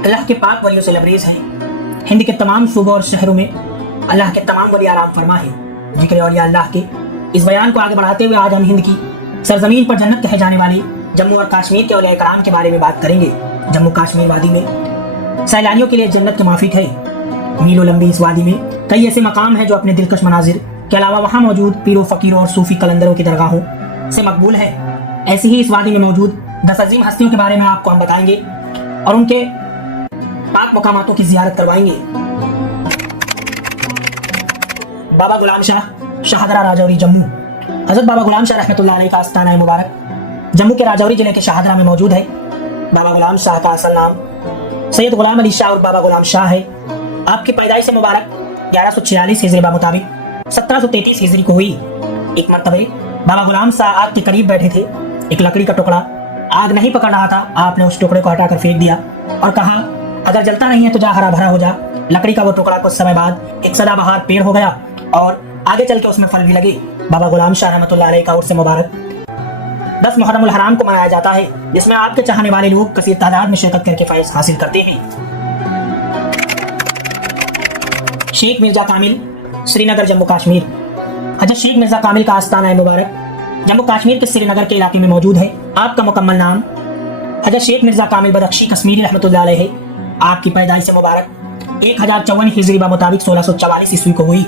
अल्लाह के पाक वलियों से लबरेज है। हिंद के तमाम सूबों और शहरों में अल्लाह के तमाम वली आराम फरमा है। जिक्र औलिया अल्लाह के इस बयान को आगे बढ़ाते हुए आज हम हिंद की सरजमीन पर जन्नत कहे जाने वाले जम्मू और कश्मीर के औलिया कराम के बारे में बात करेंगे। जम्मू कश्मीर वादी में सैलानियों के लिए जन्नत के माफिक है। मीलों लंबी इस वादी में कई ऐसे मकाम हैं जो अपने दिलकश मनाजिर के अलावा वहाँ मौजूद पीरों फकीरों और सूफी कलंदरों की दरगाहों से मकबूल है। ऐसी ही इस वादी में मौजूद 10 अजीम हस्तियों के बारे में आपको हम बताएंगे और उनके पाक मकामातों की जियारत करवाएंगे। बाबा गुलाम शाह शाहदरा राजौरी जम्मू। हजरत बाबा गुलाम शाह रहमतुल्लाह अलैह का आस्ताना मुबारक जम्मू के राजौरी जिले के शाहदरा में मौजूद है। बाबा गुलाम शाह का असल नाम सैयद गुलाम अली शाह और बाबा गुलाम शाह है। आपकी पैदाइश मुबारक 1146 हिजरी मुताबिक 1733 हिजरी को हुई। एक मरतबे बाबा गुलाम शाह आग के करीब बैठे थे। एक लकड़ी का टुकड़ा आग नहीं पकड़ रहा था। आपने उस टुकड़े को हटाकर फेंक दिया और कहा, अगर जलता नहीं है तो जा हरा भरा हो जा। लकड़ी का वो टुकड़ा कुछ समय बाद एक सदाबहार पेड़ हो गया और आगे चल के उसमें फल भी लगे। बाबा गुलाम शाह रहमतुल्लाह अलैह का उर्स मुबारक 10 मुहर्रमुल हराम को मनाया जाता है, जिसमें आपके चाहने वाले लोग कसीर तादाद में शिरकत करके फैज़ हासिल करते हैं। शेख मिर्जा कामिल श्रीनगर जम्मू कश्मीर। हजरत शेख मिर्जा कामिल का आस्ताना मुबारक जम्मू कश्मीर के श्रीनगर के इलाके में मौजूद है। आपका मुकम्मल नाम हजरत शेख मिर्जा कामिल बदख्शी कश्मीरी रहमतुल्लाह अलैह है। आपकी पैदाइश मुबारक 1054 हिजरी मुताबिक 1644 ईस्वी को हुई।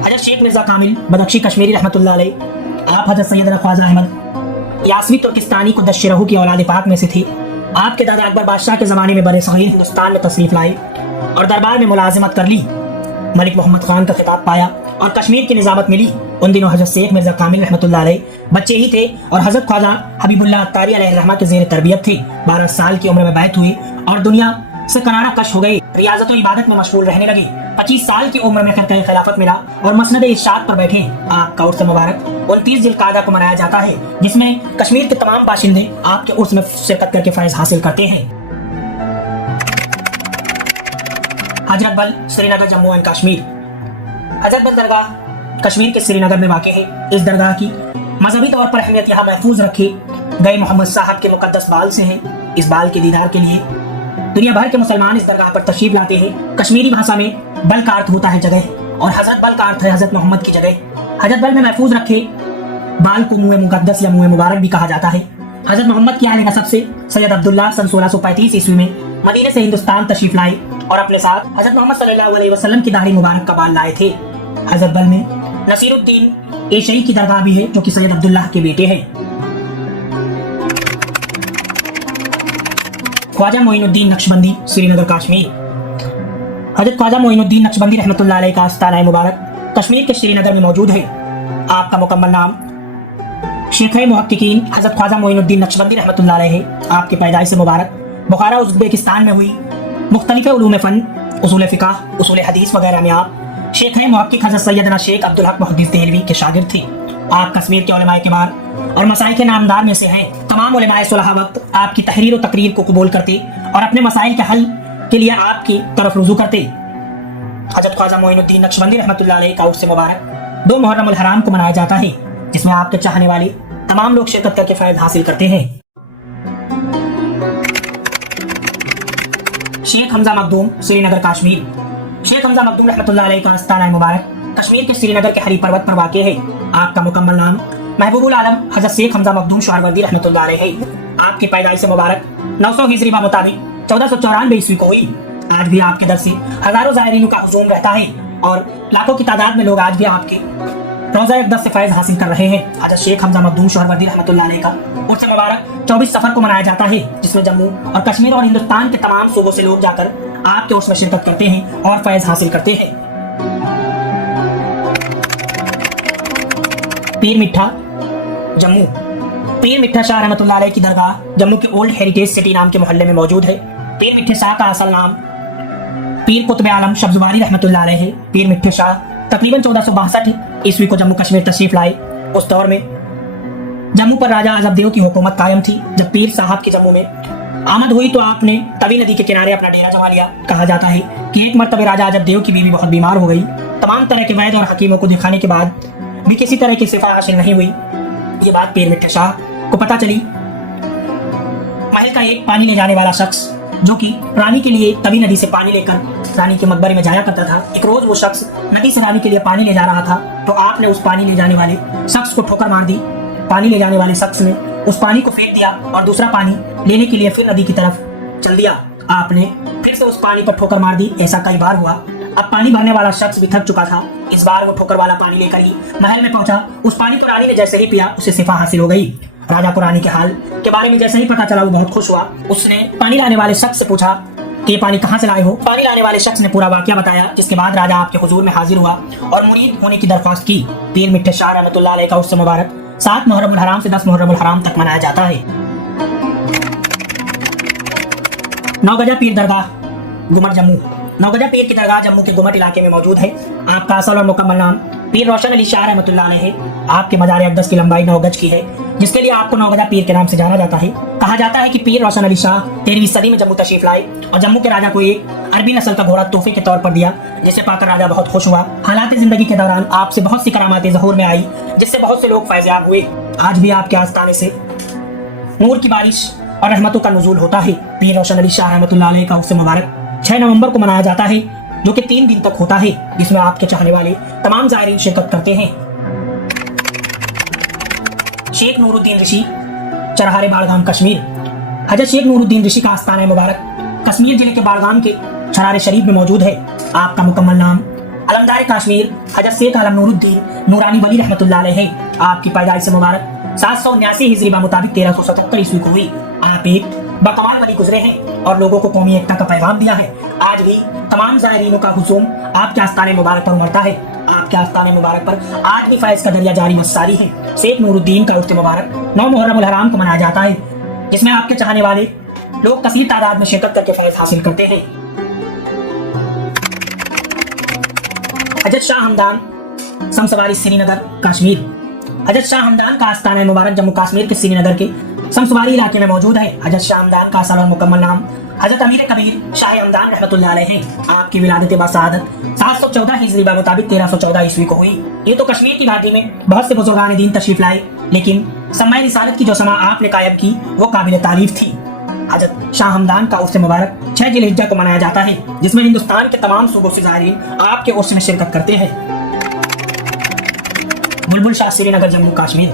हजरत शेख मिर्जा कामिल बदख्शी कश्मीरी रहमतुल्लाह अलैह आप हजरत सैयदना ख्वाजा अहमद यासवी तुर्किस्तानी को दशरहू की औलाद पाक में से थे। आपके दादा अकबर बादशाह के ज़माने में बड़े सगीर हिंदुस्तान में तशरीफ लाए और दरबार में मुलाजिमत कर ली। मलिक मोहम्मद खान का खिताब पाया और कश्मीर की निजामत मिली। उन दिनों हजरत शेख मिर्जा कामिल रहमतुल्लाह अलैह बच्चे ही थे और हजरत ख्वाजा हबीबुल्लाह अत्तारी अलैहिर्रहमा के ज़ेर तरबियत थे। 12 साल की उम्र में बैत हुए और दुनिया से किनारा कश हो गए। रियाजत और इबादत में मशगूल रहने लगे। 25 साल की उम्र में खरक़े खिलाफत मिला और मसनद इरशाद पर बैठे। आपका उर्स मुबारक 29 जिल्क़ादा को मनाया जाता है, जिसमें कश्मीर के तमाम बाशिंदे आपके उर्स में शिरकत करके फैज़ हासिल करते हैं। हजरत बल श्रीनगर जम्मू एंड कश्मीर। हजरत बल दरगाह कश्मीर के श्रीनगर में वाक़ है। इस दरगाह की मजहबी तौर पर अहमियत यहाँ महफूज रखे गए मोहम्मद साहब के मुकद्दस बाल से है। इस बाल के दीदार के लिए दुनिया भर के मुसलमान इस दरगाह पर तशरीफ लाते हैं। कश्मीरी भाषा में बल का अर्थ होता है जगह और हजरत बल का अर्थ है हजरत मोहम्मद की जगह। हजरत बल में महफूज रखे बाल को मुँह मुकद्दस या मुँह मुबारक भी कहा जाता है। हजरत मोहम्मद की आले नसब से सैयद अब्दुल्लाह सन 1635 ईस्वी में मदीने से हिंदुस्तान तशरीफ लाए और अपने साथ हजरत मोहम्मद सल्लल्लाहु अलैहि वसल्लम की दाढ़ी मुबारक का बाल लाए थे। हजरत बल में नसीरुद्दीन एशई की दरगाह भी है, जो कि सैयद अब्दुल्लाह के बेटे हैं। ख्वाजा मोइनुद्दीन नक्शबंदी श्रीनगर कश्मीर। हजरत ख्वाजा मोइनुद्दीन नक्शबंदी रहमतुल्लाह अलैह का आस्ताना मुबारक कश्मीर के श्रीनगर में मौजूद है। आपका मुकम्मल नाम शेख मुहक्किकीन हजरत ख्वाजा मोइनुद्दीन नक्शबंदी रहमतुल्लाह अलैह है। आपकी पैदाइश मुबारक बुखारा उज़्बेकिस्तान में हुई। मुख्तलिफ उलूम फ़न उसूल फ़िक़ह उसूल हदीस वगैरह में आप शेख मुहक्किक हजरत सैयदना शेख अब्दुल हक मुहद्दिस देहलवी के शागिर्द थे। आप कश्मीर के उलमाए किबार और मसाइल के नामदार में से हैं। तमाम उलमाए सुलह वक्त आपकी तहरीर और तकरीर को कबूल करते और अपने मसाइल के हल के लिए आपकी तरफ रुजू करते। हजरत ख्वाजा मोइनुद्दीन नक्शबंदी रहमतुल्लाह अलैह का उर्स मुबारक 2 मुहर्रमुल हराम को मनाया जाता है, जिसमें आपके चाहने वाले तमाम लोग शिरकत करके फैज़ हासिल करते हैं। शेख हमजा मखदूम श्रीनगर कश्मीर। शेख हमजा मखदूम रहमतुल्लाह अलैह का आस्ताना मुबारक कश्मीर के श्रीनगर के हरी पर्वत पर वाक़ है। आपका मुकम्मल नाम महबूबुल आलम हजरत शेख हमजा मखदूम शहरवर्दी रहमतुल्लाह अलैह है। आपकी पैदाइश मुबारक 900 हिजरी मुताबिक 1494 ईस्वी को हुई। आज भी आपके दर से हजारों ज़ायरीन का हुजूम रहता है और लाखों की तादाद में लोग आज भी आपके रोज़ा अक़दस से फैज़ हासिल कर रहे हैं। हजरत शेख हमजा मखदूम शहरवर्दी रहमतुल्लाह अलैह का उर्स मुबारक 24 सफ़र को मनाया जाता है, जिसमें जम्मू और कश्मीर और हिंदुस्तान के तमाम सूबों से लोग जाकर आपके उर्स में शिरकत करते हैं और फैज़ हासिल करते हैं। पीर मिठा जम्मू। पीर मिठा शाह रहमतुल्लाह अलैह की दरगाह जम्मू के ओल्ड हेरिटेज सिटी नाम के मोहल्ले में मौजूद है। पीर मिठे शाह का असल नाम पीर कुतुब आलम शब्ज़वारी रहमतुल्लाह अलैह है। पीर मिठे शाह तकरीबन 1462 ईस्वी को जम्मू कश्मीर तशरीफ लाए। उस दौर में जम्मू पर राजा अजबदेव की हुकूमत कायम थी। जब पीर साहब की जम्मू में आमद हुई तो आपने तवी नदी के किनारे अपना डेरा जमा लिया। कहा जाता है कि एक मरतबे राजा अजबदेव की बीवी बहुत बीमार हो गई। तमाम तरह के वैद्य और हकीमों को दिखाने के बाद भी किसी तरह की शिफा हासिल नहीं हुई। ये बात पीर मिठा शाह को पता चली। महल का एक पानी ले जाने वाला शख्स जो कि रानी के लिए तवी नदी से पानी लेकर रानी के मकबरे में जाया करता था। एक रोज वो शख्स नदी से रानी के लिए पानी ले जा रहा था, तो आपने उस पानी ले जाने वाले शख्स को ठोकर मार दी। पानी ले जाने वाले शख्स ने उस पानी को फेंक दिया और दूसरा पानी लेने के लिए फिर नदी की तरफ चल दिया। आपने फिर से उस पानी पर ठोकर मार दी। ऐसा कई बार हुआ। अब पानी भरने वाला शख्स भी थक चुका था। इस बार वो ठोकर वाला पानी लेकर ही महल में पहुंचा। उस पानी को रानी ने जैसे ही पिया, उसे शिफा हासिल हो गई। राजा को रानी के हाल के बारे में जैसे ही पता चला, वो बहुत खुश हुआ। उसने पानी लाने वाले शख्स से पूछा कि ये पानी कहाँ से लाए हो। पानी लाने वाले शख्स ने पूरा वाकया बताया, जिसके बाद राजा आपके हुजूर में हाजिर हुआ और मुरीद होने की दरख्वास्त की। पीर मिट्ठे शाह रहमतुल्लाह अलैह का उर्स मुबारक 7 मुहर्रमुल हराम से 10 मुहर्रमुल हराम तक मनाया जाता है। नौगजा पीर दरगाह गुमट जम्मू। नौगजा पीर की दरगाह जम्मू के गुमट इलाके में मौजूद है। आपका असल और मुकम्मल नाम पीर रोशन अली शाह रहमतुल्लाह अलैह है। आपके मजार अक़दस की लंबाई 9 गज की है, जिसके लिए आपको नौगजा पीर के नाम से जाना जाता है। कहा जाता है कि पीर रोशन अली शाह 13वीं सदी में जम्मू तशरीफ लाए और जम्मू के राजा को एक अरबी नस्ल का घोड़ा तोहफे के तौर पर दिया, जिसे पाकर राजा बहुत खुश हुआ। हालात जिंदगी के दौरान आपसे बहुत सी करामातें ज़हूर में आई, जिससे बहुत से लोग फैज़याब हुए। आज भी आपके आस्ताने से नूर की बारिश और रहमतों का नुज़ूल होता है। पीर रोशन अली शाह रहमतुल्लाह अलैह का उर्स मुबारक 6 नवंबर को मनाया जाता है, जो कि 3 दिन तक होता है, जिसमें आपके चाहने वाले तमाम ज़ायरीन शिरकत करते हैं। शेख नूरुद्दीन ऋषि, चरहारे बाड़गाम कश्मीर। हजरत शेख नूरुद्दीन ऋषि का आस्थाना मुबारक कश्मीर जिले के बाड़गाम के चरहारे शरीफ में मौजूद है। आपका मुकम्मल नाम अलमदार कश्मीर हजरत शेख आलम नूरुद्दीन नूरानी वली रहमतुल्लाह अलैह है। आपकी पैदाइश से मुबारक 779 हिजरी मुताबिक 1377 ईस्वी को हुई। आप एक बकवाल वली गुजरे हैं और लोगों को कौमी एकता का पैगाम दिया है। आज भी तमाम ज़ायरीनों का हुजूम आपके आस्थाने मुबारक पर उमड़ता है। आपके आस्थाने मुबारक पर आज भी फैज़ का दरिया जारी व सारी है। शेख नूरुद्दीन का उर्स मुबारक 9 मुहर्रमुल हराम को मनाया जाता है, जिसमें आपके चाहने वाले लोग कसीर तादाद में शिरकत करके फैज़ हासिल करते हैं। हजरत शाह हमदान शमसवारी श्रीनगर कश्मीर। हजरत शाह हमदान का आस्थाना मुबारक जम्मू कश्मीर के श्रीनगर के शमसवारी इलाके में मौजूद है। हजरत शाह हमदान का असल और मुकम्मल नाम हजरत अमीर कबीर शाह हमदान रहमतुल्लाह अलैह है। आपकी विलादत बासआदत 714 हिजरी मुताबिक 1314 ईस्वी को हुई। ये तो कश्मीर की घाटी में बहुत से बुजुर्गान दीन तशरीफ लाए, लेकिन समय रिसालत की जो समा आपने कायम की वो काबिल तारीफ थी। हजरत शाह हमदान का उर्स मुबारक 6 जिलहिज्जा को मनाया जाता है, जिसमें हिंदुस्तान के तमाम सूबों से ज़ायरीन आपके उर्स में शिरकत करते हैं। बुलबुल शाह श्रीनगर जम्मू कश्मीर।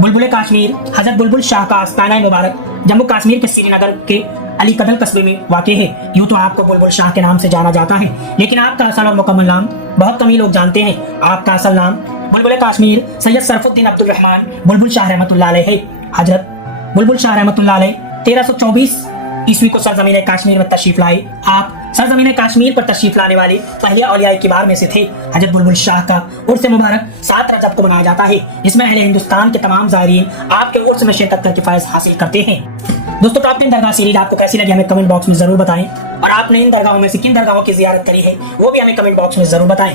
बुलबुल कश्मीर हजरत बुलबुल शाह का आस्थाना मुबारक जम्मू कश्मीर के श्रीनगर के अली कदल कस्बे में वाक़ है। यूँ तो आपको बुलबुल शाह के नाम से जाना जाता है, लेकिन आपका असल और मुकम्मल नाम बहुत कम ही लोग जानते हैं। आपका असल नाम बुलबुल कश्मीर सैयद सरफुद्दीन अब्दुल रहमान बुलबुल शाह रहमतुल्लाह अलैह है। हजरत बुलबुल शाह रहमतुल्लाह अलैह 1324 ईस्वी को सरजमीन कश्मीर में तशरीफ लाए। आप सरजमीन कश्मीर पर तशरीफ लाने वाले पहले औलिया किबार में से थे। हजरत बुलबुल शाह का उर्स मुबारक 7 रजब को मनाया जाता है, जिसमें अहले हिंदुस्तान के तमाम ज़ायरीन आपके उर्स में शिरकत करके फैज़ हासिल करते हैं। दोस्तों, टॉप 10 दरगाह सीरीज आपको कैसी लगी हमें कमेंट बॉक्स में जरूर बताएं, और आपने इन दरगाहों में से किन दरगाहों की जियारत करी है वो भी हमें कमेंट बॉक्स में जरूर बताएं।